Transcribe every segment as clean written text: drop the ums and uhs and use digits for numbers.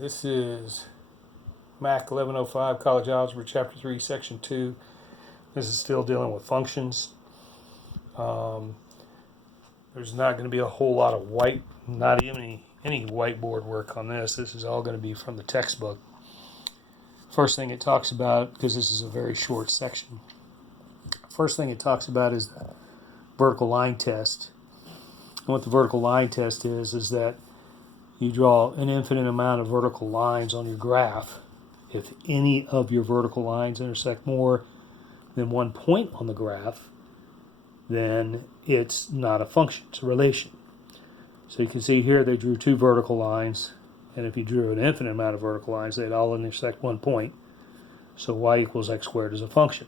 This is Mac 1105, College Algebra, Chapter 3, Section 2. This is still dealing with functions. There's not going to be a whole lot of not even any whiteboard work on this. This is all going to be from the textbook. First thing it talks about, because this is a very short section, first thing it talks about is the vertical line test. And what the vertical line test is that you draw an infinite amount of vertical lines on your graph. If any of your vertical lines intersect more than one point on the graph, then it's not a function, it's a relation. So you can see here they drew two vertical lines, and if you drew an infinite amount of vertical lines, they'd all intersect one point. So y equals x squared is a function.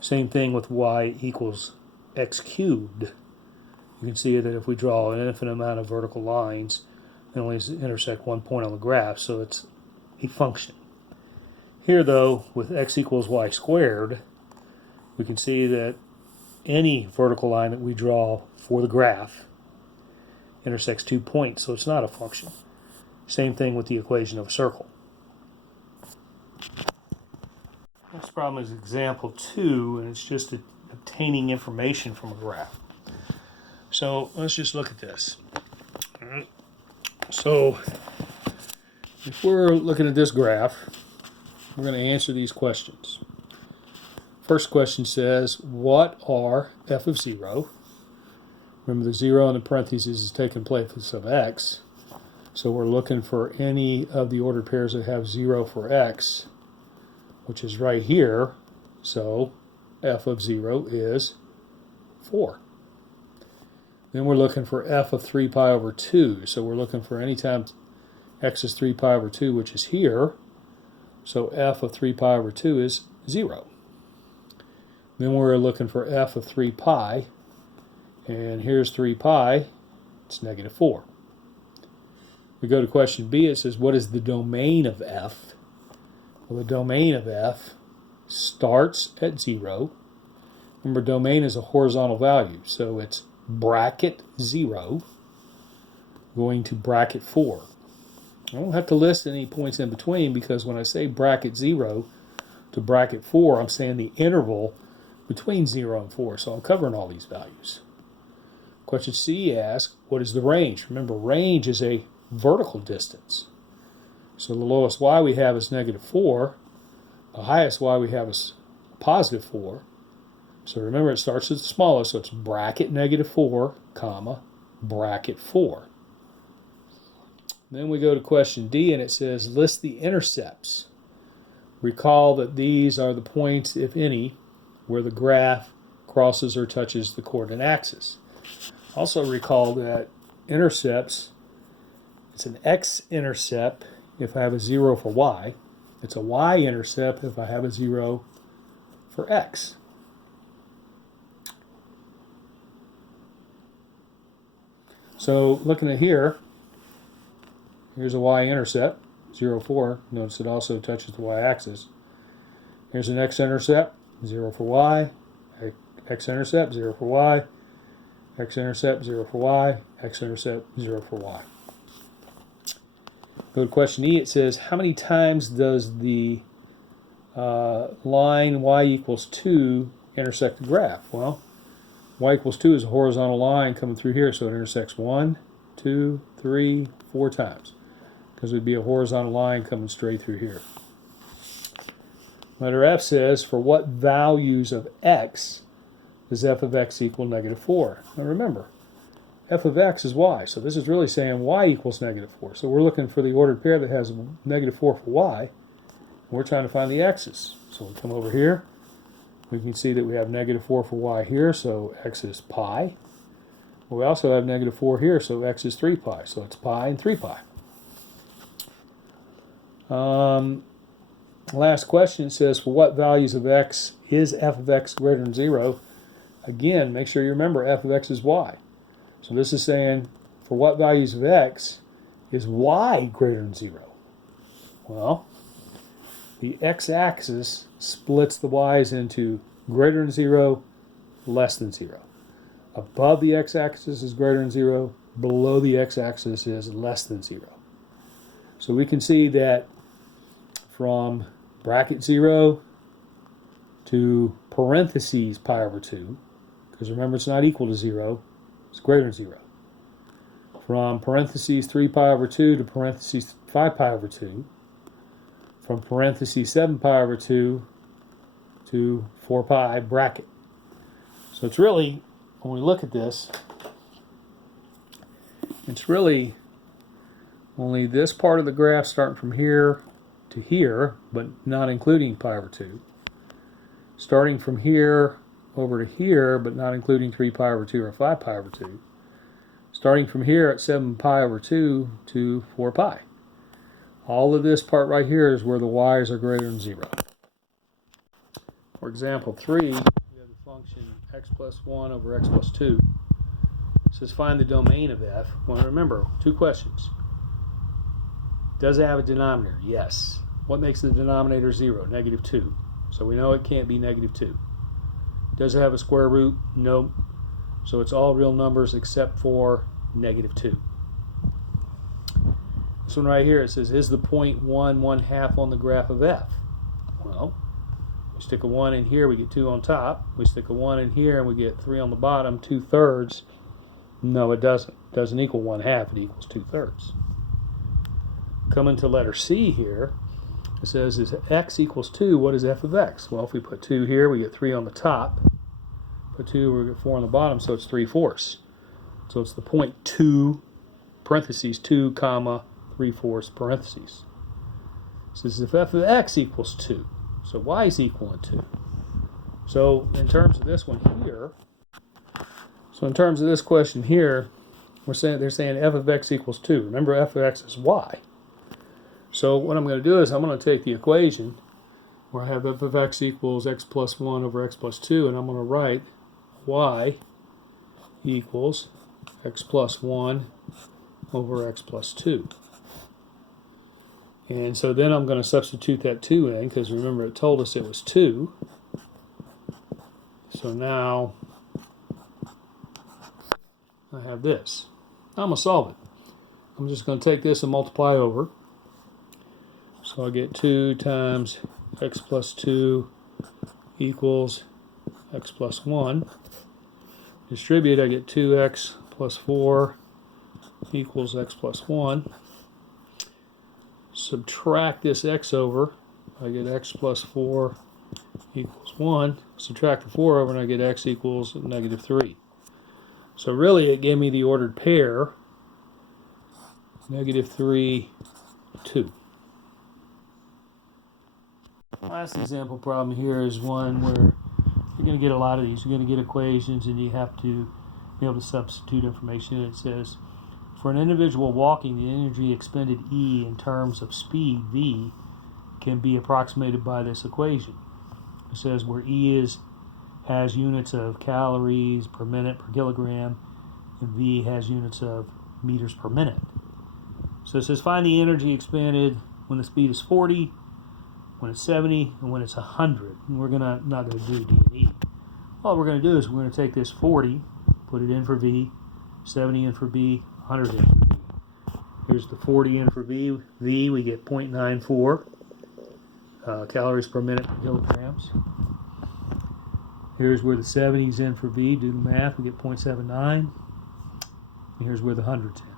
Same thing with y equals x cubed. You can see that if we draw an infinite amount of vertical lines, they only intersect one point on the graph, so it's a function. Here, though, with x equals y squared, we can see that any vertical line that we draw for the graph intersects 2 points, so it's not a function. Same thing with the equation of a circle. Next problem is example 2, and it's just obtaining information from a graph. So let's just look at this. All right. So if we're looking at this graph, we're going to answer these questions. First question says, what are f of 0? Remember, the 0 in the parentheses is taking place of x. So we're looking for any of the ordered pairs that have 0 for x, which is right here. So f of 0 is 4. Then we're looking for f of 3 pi over 2. So we're looking for any time x is 3 pi over 2, which is here. So f of 3 pi over 2 is 0. Then we're looking for f of 3 pi. And here's 3 pi. It's negative 4. We go to question B. It says, what is the domain of f? Well, the domain of f starts at 0. Remember, domain is a horizontal value. So it's bracket 0 going to bracket 4. I don't have to list any points in between, because when I say bracket 0 to bracket 4, I'm saying the interval between 0 and 4. So I'm covering all these values. Question C asks, what is the range? Remember, range is a vertical distance. So the lowest y we have is negative 4. The highest y we have is positive 4. So remember, it starts at the smallest, so it's bracket negative 4, comma, bracket 4. Then we go to question D, and it says, list the intercepts. Recall that these are the points, if any, where the graph crosses or touches the coordinate axis. Also recall that intercepts, it's an x-intercept if I have a 0 for y. It's a y-intercept if I have a 0 for x. So looking at here, here's a y-intercept, 0, 4. Notice it also touches the y-axis. Here's an x-intercept, 0 for y, x-intercept, 0 for y, x-intercept, 0 for y, x-intercept, 0 for y. Go to question E. It says, how many times does the line y equals 2 intersect the graph? Well, y equals 2 is a horizontal line coming through here, so it intersects 1, 2, 3, 4 times, because it would be a horizontal line coming straight through here. Letter F says, for what values of x does f of x equal negative 4? Now remember, f of x is y, so this is really saying y equals negative 4. So we're looking for the ordered pair that has negative 4 for y, and we're trying to find the x's. So we come over here, we can see that we have negative 4 for y here, so x is pi. We also have negative 4 here, so x is 3 pi, so it's pi and 3 pi. Last question says, for what values of x is f of x greater than 0? Again, make sure you remember f of x is y. So this is saying, for what values of x is y greater than 0? Well, the x-axis splits the y's into greater than 0, less than 0. Above the x-axis is greater than 0, below the x-axis is less than 0. So So we can see that from bracket 0 to parentheses pi over 2, because remember it's not equal to 0, it's greater than 0. From parentheses 3 pi over 2 to parentheses 5 pi over 2. From parentheses 7 pi over 2 to 4 pi bracket. So it's really, when we look at this, it's really only this part of the graph starting from here to here, but not including pi over 2. Starting from here over to here, but not including 3 pi over 2 or 5 pi over 2. Starting from here at 7 pi over 2 to 4 pi. All of this part right here is where the y's are greater than 0. For example 3, we have the function x plus 1 over x plus 2. It says find the domain of f. Well, remember, two questions. Does it have a denominator? Yes. What makes the denominator 0? Negative 2. So we know it can't be negative 2. Does it have a square root? Nope. So it's all real numbers except for negative 2. This one right here, it says, is the point 1 1/2 on the graph of f? Well, we stick a 1 in here, we get 2 on top. We stick a 1 in here, and we get 3 on the bottom, 2/3. No, it doesn't. It doesn't equal 1/2, it equals 2/3. Coming to letter C here, it says, is x equals 2, what is f of x? Well, if we put 2 here, we get 3 on the top. Put 2, we get 4 on the bottom, so it's 3/4. So it's the point 2, parentheses 2, comma, 3/4 parentheses. It says if f of x equals 2, so y is equal to 2. So in terms of this one here, in terms of this question here, they're saying f of x equals 2. Remember, f of x is y. So what I'm going to do is I'm going to take the equation where I have f of x equals x plus 1 over x plus 2, and I'm going to write y equals x plus 1 over x plus 2. And so then I'm going to substitute that 2 in, because remember it told us it was 2. So now I have this. I'm going to solve it. I'm just going to take this and multiply over. So I get 2 times x plus 2 equals x plus 1. Distribute, I get 2x plus 4 equals x plus 1. Subtract this x over, I get x plus 4 equals 1. Subtract the 4 over and I get x equals negative 3. So really it gave me the ordered pair, negative 3, 2. Last example problem here is one where you're going to get a lot of these. You're going to get equations and you have to be able to substitute information. It says, for an individual walking, the energy expended E in terms of speed, V, can be approximated by this equation. It says where E has units of calories per minute per kilogram, and V has units of meters per minute. So it says find the energy expended when the speed is 40, when it's 70, and when it's 100. And we're not going to do D and E. All we're going to do is we're going to take this 40, put it in for V, 70 in for B, 100 in for V. Here's the 40 in for V. V, we get 0.94 calories per minute per kilograms. Here's where the 70's in for V. Do the math, we get 0.79. And here's where the 100's in.